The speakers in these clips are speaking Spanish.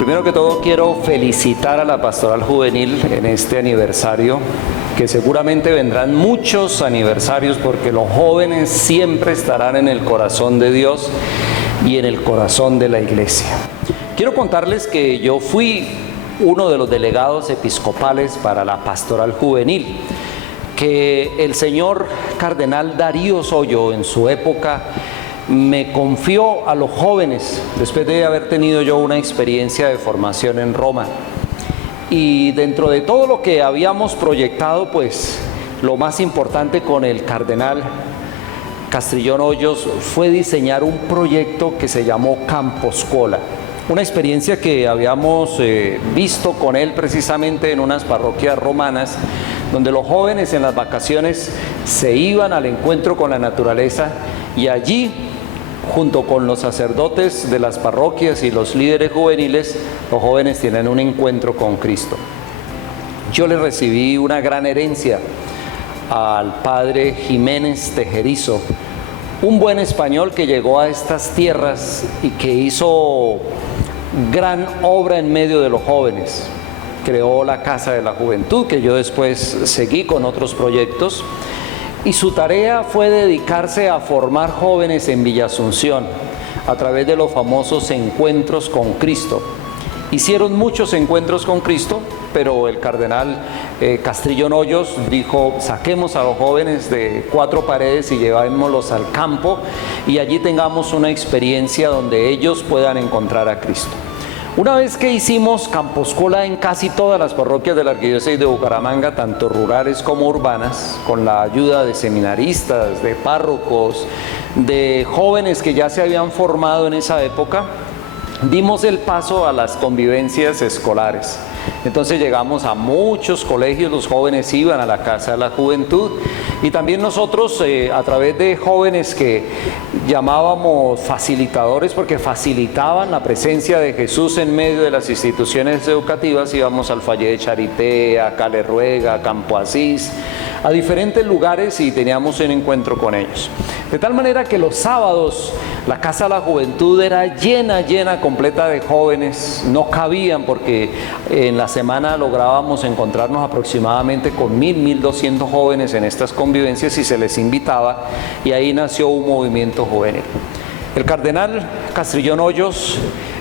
Primero que todo quiero felicitar a la Pastoral Juvenil en este aniversario, que seguramente vendrán muchos aniversarios porque los jóvenes siempre estarán en el corazón de Dios y en el corazón de la iglesia. Quiero contarles que yo fui uno de los delegados episcopales para la Pastoral Juvenil, que el señor Cardenal Darío Soyo en su época me confió a los jóvenes después de haber tenido yo una experiencia de formación en Roma. Y dentro de todo lo que habíamos proyectado, pues lo más importante con el cardenal Castrillón Hoyos fue diseñar un proyecto que se llamó Camposcuola. Una experiencia que habíamos visto con él precisamente en unas parroquias romanas, donde los jóvenes en las vacaciones se iban al encuentro con la naturaleza y allí, junto con los sacerdotes de las parroquias y los líderes juveniles, los jóvenes tienen un encuentro con Cristo. Yo le recibí una gran herencia al padre Jiménez Tejerizo, un buen español que llegó a estas tierras y que hizo gran obra en medio de los jóvenes. Creó la Casa de la Juventud, que yo después seguí con otros proyectos, y su tarea fue dedicarse a formar jóvenes en Villa Asunción a través de los famosos encuentros con Cristo. Hicieron muchos encuentros con Cristo, pero el cardenal Castrillón Hoyos dijo: saquemos a los jóvenes de cuatro paredes y llevémoslos al campo y allí tengamos una experiencia donde ellos puedan encontrar a Cristo. Una vez que hicimos Camposcuola en casi todas las parroquias de la Arquidiócesis de Bucaramanga, tanto rurales como urbanas, con la ayuda de seminaristas, de párrocos, de jóvenes que ya se habían formado en esa época, dimos el paso a las convivencias escolares. Entonces llegamos a muchos colegios, los jóvenes iban a la Casa de la Juventud y también nosotros a través de jóvenes que llamábamos facilitadores, porque facilitaban la presencia de Jesús en medio de las instituciones educativas, íbamos al Valle de Charité, a Calerruega, a Campo Asís, a diferentes lugares y teníamos un encuentro con ellos. De tal manera que los sábados la Casa de la Juventud era llena completa de jóvenes, no cabían porque en la semana lográbamos encontrarnos aproximadamente con 1.200 jóvenes en estas convivencias y se les invitaba y ahí nació un movimiento juvenil. El cardenal Castrillón Hoyos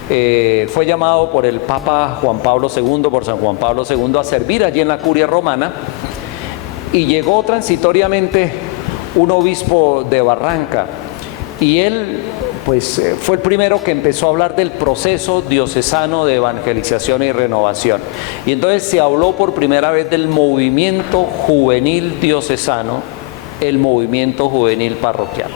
fue llamado por el Papa Juan Pablo II, por San Juan Pablo II, a servir allí en la Curia Romana y llegó transitoriamente un obispo de Barranca y él pues fue el primero que empezó a hablar del proceso diocesano de evangelización y renovación. Y entonces se habló por primera vez del movimiento juvenil diocesano, el movimiento juvenil parroquial.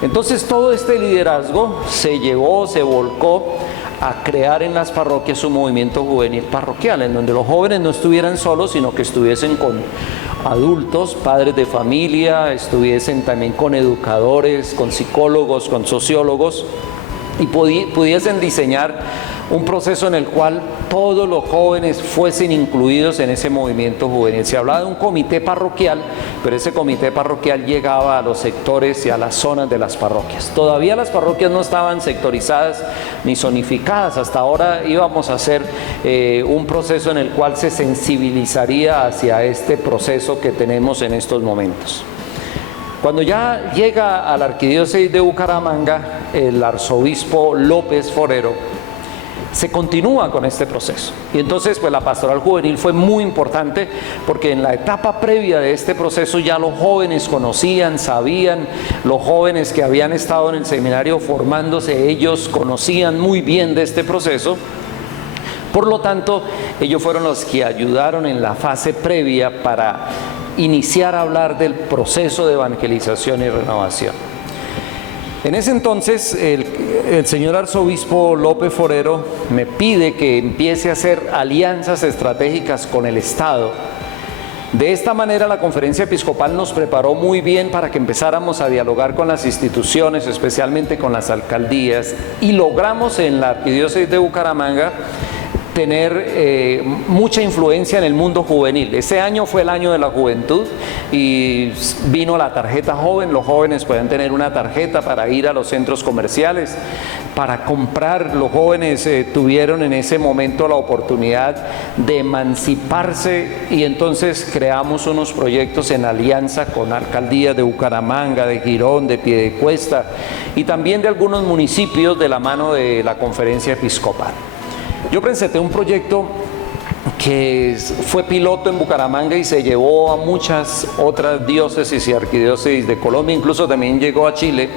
Entonces todo este liderazgo se llevó, se volcó a crear en las parroquias un movimiento juvenil parroquial, en donde los jóvenes no estuvieran solos, sino que estuviesen con adultos, padres de familia, estuviesen también con educadores, con psicólogos, con sociólogos y pudiesen diseñar un proceso en el cual todos los jóvenes fuesen incluidos en ese movimiento juvenil. Se hablaba de un comité parroquial, pero ese comité parroquial llegaba a los sectores y a las zonas de las parroquias. Todavía las parroquias no estaban sectorizadas ni zonificadas. Hasta ahora íbamos a hacer un proceso en el cual se sensibilizaría hacia este proceso que tenemos en estos momentos. Cuando ya llega a la Arquidiócesis de Bucaramanga, el arzobispo López Forero, se continúa con este proceso. Y entonces pues la pastoral juvenil fue muy importante porque en la etapa previa de este proceso ya los jóvenes conocían, sabían, los jóvenes que habían estado en el seminario formándose, ellos conocían muy bien de este proceso. Por lo tanto, ellos fueron los que ayudaron en la fase previa para iniciar a hablar del proceso de evangelización y renovación. En ese entonces, el señor arzobispo López Forero me pide que empiece a hacer alianzas estratégicas con el Estado. De esta manera, la conferencia episcopal nos preparó muy bien para que empezáramos a dialogar con las instituciones, especialmente con las alcaldías, y logramos en la Arquidiócesis de Bucaramanga tener mucha influencia en el mundo juvenil. Ese año fue el año de la juventud y vino la tarjeta joven. Los jóvenes pueden tener una tarjeta para ir a los centros comerciales, para comprar. Los jóvenes tuvieron en ese momento la oportunidad de emanciparse y entonces creamos unos proyectos en alianza con alcaldías de Bucaramanga, de Girón, de Piedecuesta y también de algunos municipios de la mano de la Conferencia Episcopal. Yo presenté un proyecto que fue piloto en Bucaramanga y se llevó a muchas otras diócesis y arquidiócesis de Colombia, incluso también llegó a Chile,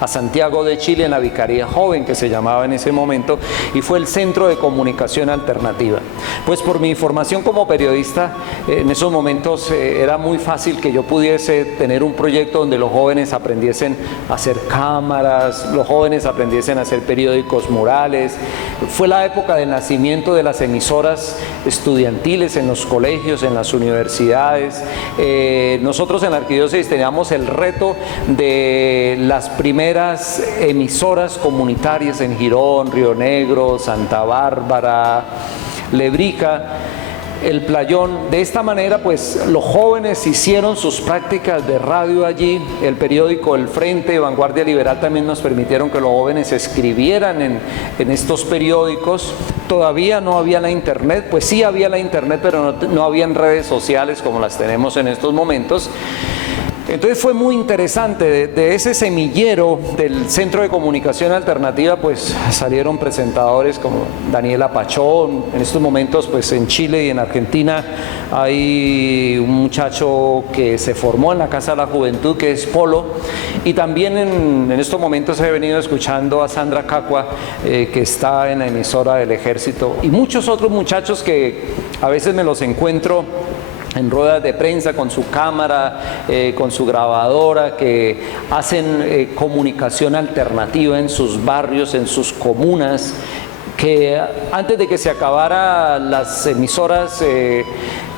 a Santiago de Chile, en la Vicaría Joven, que se llamaba en ese momento, y fue el Centro de Comunicación Alternativa. Pues por mi formación como periodista, en esos momentos era muy fácil que yo pudiese tener un proyecto donde los jóvenes aprendiesen a hacer cámaras, los jóvenes aprendiesen a hacer periódicos murales. Fue la época del nacimiento de las emisoras estudiantiles en los colegios, en las universidades. Nosotros en la arquidiócesis teníamos el reto de las primeras emisoras comunitarias en Girón, Río Negro, Santa Bárbara, Lebrica, El Playón. De esta manera, pues los jóvenes hicieron sus prácticas de radio allí. El periódico El Frente, Vanguardia Liberal también nos permitieron que los jóvenes escribieran en estos periódicos. Todavía no había la internet, pues sí había la internet, pero no habían redes sociales como las tenemos en estos momentos. Entonces fue muy interesante. De ese semillero del Centro de Comunicación Alternativa pues salieron presentadores como Daniela Pachón. En estos momentos pues en Chile y en Argentina hay un muchacho que se formó en la Casa de la Juventud, que es Polo, y también en estos momentos he venido escuchando a Sandra Cacua, que está en la emisora del Ejército, y muchos otros muchachos que a veces me los encuentro en ruedas de prensa con su cámara, con su grabadora, que hacen comunicación alternativa en sus barrios, en sus comunas, que antes de que se acabaran las emisoras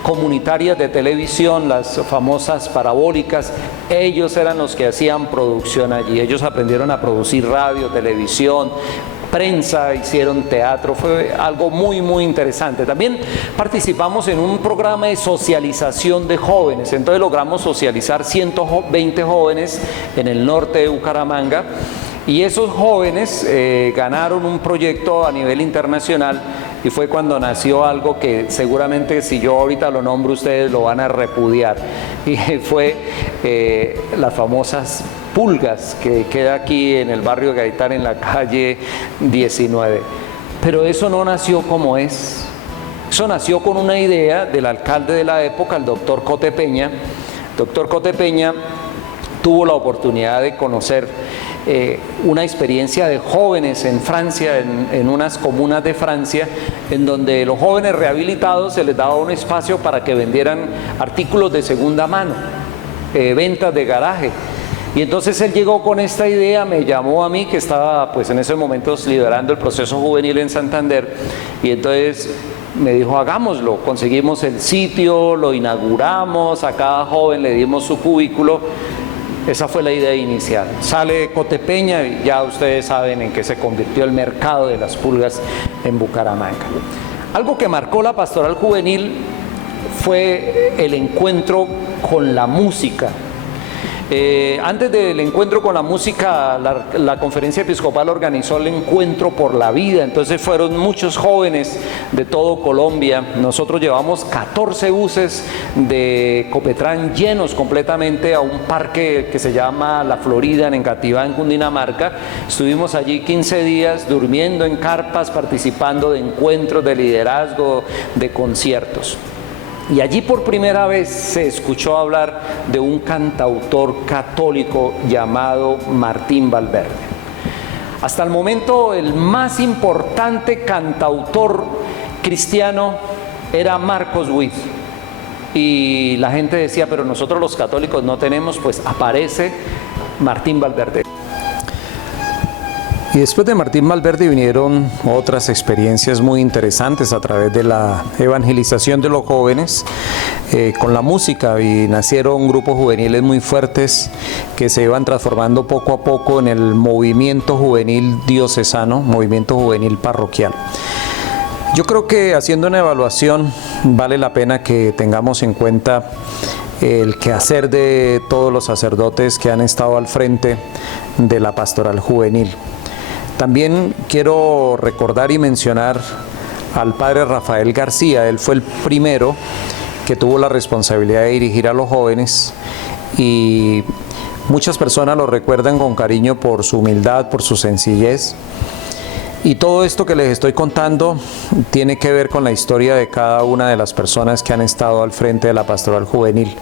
comunitarias de televisión, las famosas parabólicas, ellos eran los que hacían producción allí. Ellos aprendieron a producir radio, televisión, prensa, hicieron teatro. Fue algo muy muy interesante. También participamos en un programa de socialización de jóvenes. Entonces logramos socializar 120 jóvenes en el norte de Bucaramanga, y esos jóvenes ganaron un proyecto a nivel internacional, y fue cuando nació algo que seguramente si yo ahorita lo nombro ustedes lo van a repudiar, y fue las famosas Pulgas, que queda aquí en el barrio Gaitán, en la calle 19. Pero eso no nació como es. Eso nació con una idea del alcalde de la época, el doctor Cote Peña. Doctor Cote Peña tuvo la oportunidad de conocer una experiencia de jóvenes en Francia, en unas comunas de Francia, en donde los jóvenes rehabilitados se les daba un espacio para que vendieran artículos de segunda mano, ventas de garaje. Y entonces él llegó con esta idea, me llamó a mí, que estaba pues en esos momentos liderando el proceso juvenil en Santander, y entonces me dijo: hagámoslo. Conseguimos el sitio, lo inauguramos, a cada joven le dimos su cubículo. Esa fue la idea inicial. Sale Cote Peña y ya ustedes saben en qué se convirtió el mercado de las pulgas en Bucaramanga. Algo que marcó la pastoral juvenil fue el encuentro con la música. Antes del encuentro con la música, la Conferencia Episcopal organizó el Encuentro por la Vida. Entonces fueron muchos jóvenes de todo Colombia. Nosotros llevamos 14 buses de Copetrán llenos completamente a un parque que se llama La Florida, en Engativá, en Cundinamarca. Estuvimos allí 15 días durmiendo en carpas, participando de encuentros de liderazgo, de conciertos. Y allí por primera vez se escuchó hablar de un cantautor católico llamado Martín Valverde. Hasta el momento el más importante cantautor cristiano era Marcos Witt. Y la gente decía: pero nosotros los católicos no tenemos. Pues aparece Martín Valverde. Y después de Martín Valverde vinieron otras experiencias muy interesantes a través de la evangelización de los jóvenes con la música, y nacieron grupos juveniles muy fuertes que se iban transformando poco a poco en el movimiento juvenil diocesano, movimiento juvenil parroquial. Yo creo que haciendo una evaluación vale la pena que tengamos en cuenta el quehacer de todos los sacerdotes que han estado al frente de la pastoral juvenil. También quiero recordar y mencionar al padre Rafael García. Él fue el primero que tuvo la responsabilidad de dirigir a los jóvenes y muchas personas lo recuerdan con cariño por su humildad, por su sencillez. Y todo esto que les estoy contando tiene que ver con la historia de cada una de las personas que han estado al frente de la pastoral juvenil,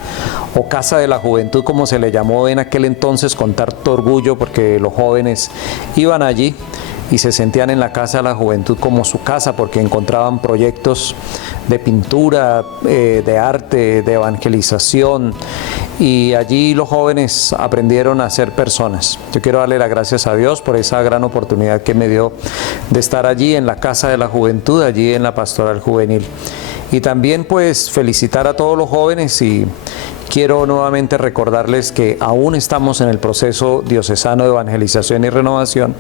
o Casa de la Juventud como se le llamó en aquel entonces, con tanto orgullo, porque los jóvenes iban allí y se sentían en la Casa de la Juventud como su casa, porque encontraban proyectos de pintura, de arte, de evangelización, y allí los jóvenes aprendieron a ser personas. Yo quiero darle las gracias a Dios por esa gran oportunidad que me dio de estar allí en la Casa de la Juventud, allí en la pastoral juvenil. Y también pues felicitar a todos los jóvenes, y quiero nuevamente recordarles que aún estamos en el proceso diocesano de evangelización y renovación,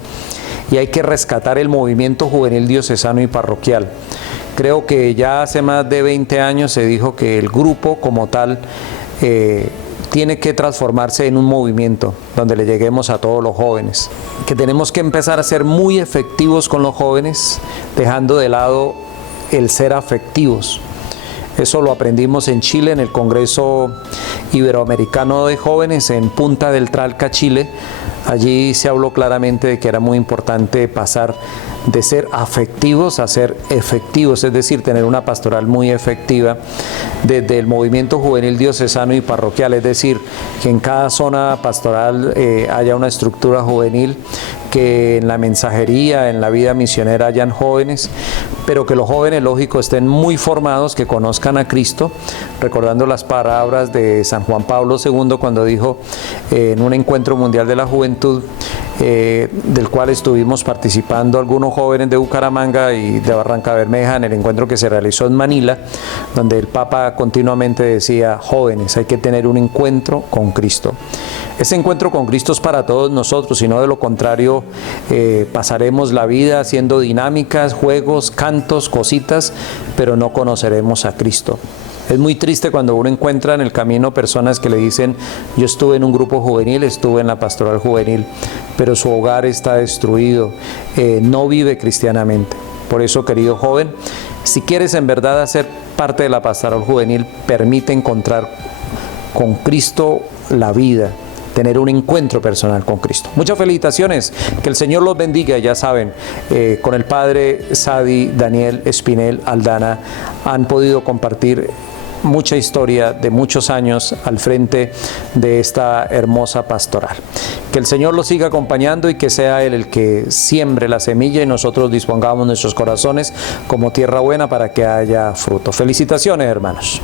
y hay que rescatar el movimiento juvenil diocesano y parroquial. Creo que ya hace más de 20 años se dijo que el grupo como tal tiene que transformarse en un movimiento donde le lleguemos a todos los jóvenes, que tenemos que empezar a ser muy efectivos con los jóvenes, dejando de lado el ser afectivos. Eso lo aprendimos en Chile, en el Congreso Iberoamericano de Jóvenes en Punta del Tralca, Chile. Allí se habló claramente de que era muy importante pasar de ser afectivos a ser efectivos, es decir, tener una pastoral muy efectiva desde el movimiento juvenil diocesano y parroquial, es decir, que en cada zona pastoral haya una estructura juvenil, que en la mensajería, en la vida misionera hayan jóvenes, pero que los jóvenes, lógico, estén muy formados, que conozcan a Cristo, recordando las palabras de San Juan Pablo II cuando dijo en un encuentro mundial de la juventud, del cual estuvimos participando algunos jóvenes de Bucaramanga y de Barranca Bermeja en el encuentro que se realizó en Manila, donde el Papa continuamente decía: jóvenes, hay que tener un encuentro con Cristo. Ese encuentro con Cristo es para todos nosotros, si no de lo contrario pasaremos la vida haciendo dinámicas, juegos, cantos, cositas, pero no conoceremos a Cristo. Es muy triste cuando uno encuentra en el camino personas que le dicen: yo estuve en un grupo juvenil, estuve en la pastoral juvenil, pero su hogar está destruido, no vive cristianamente. Por eso, querido joven, si quieres en verdad hacer parte de la pastoral juvenil, permite encontrar con Cristo la vida, tener un encuentro personal con Cristo. Muchas felicitaciones, que el Señor los bendiga. Ya saben, con el padre Sadi Daniel Espinel Aldana han podido compartir mucha historia de muchos años al frente de esta hermosa pastoral. Que el Señor los siga acompañando y que sea Él el que siembre la semilla y nosotros dispongamos nuestros corazones como tierra buena para que haya fruto. Felicitaciones, hermanos.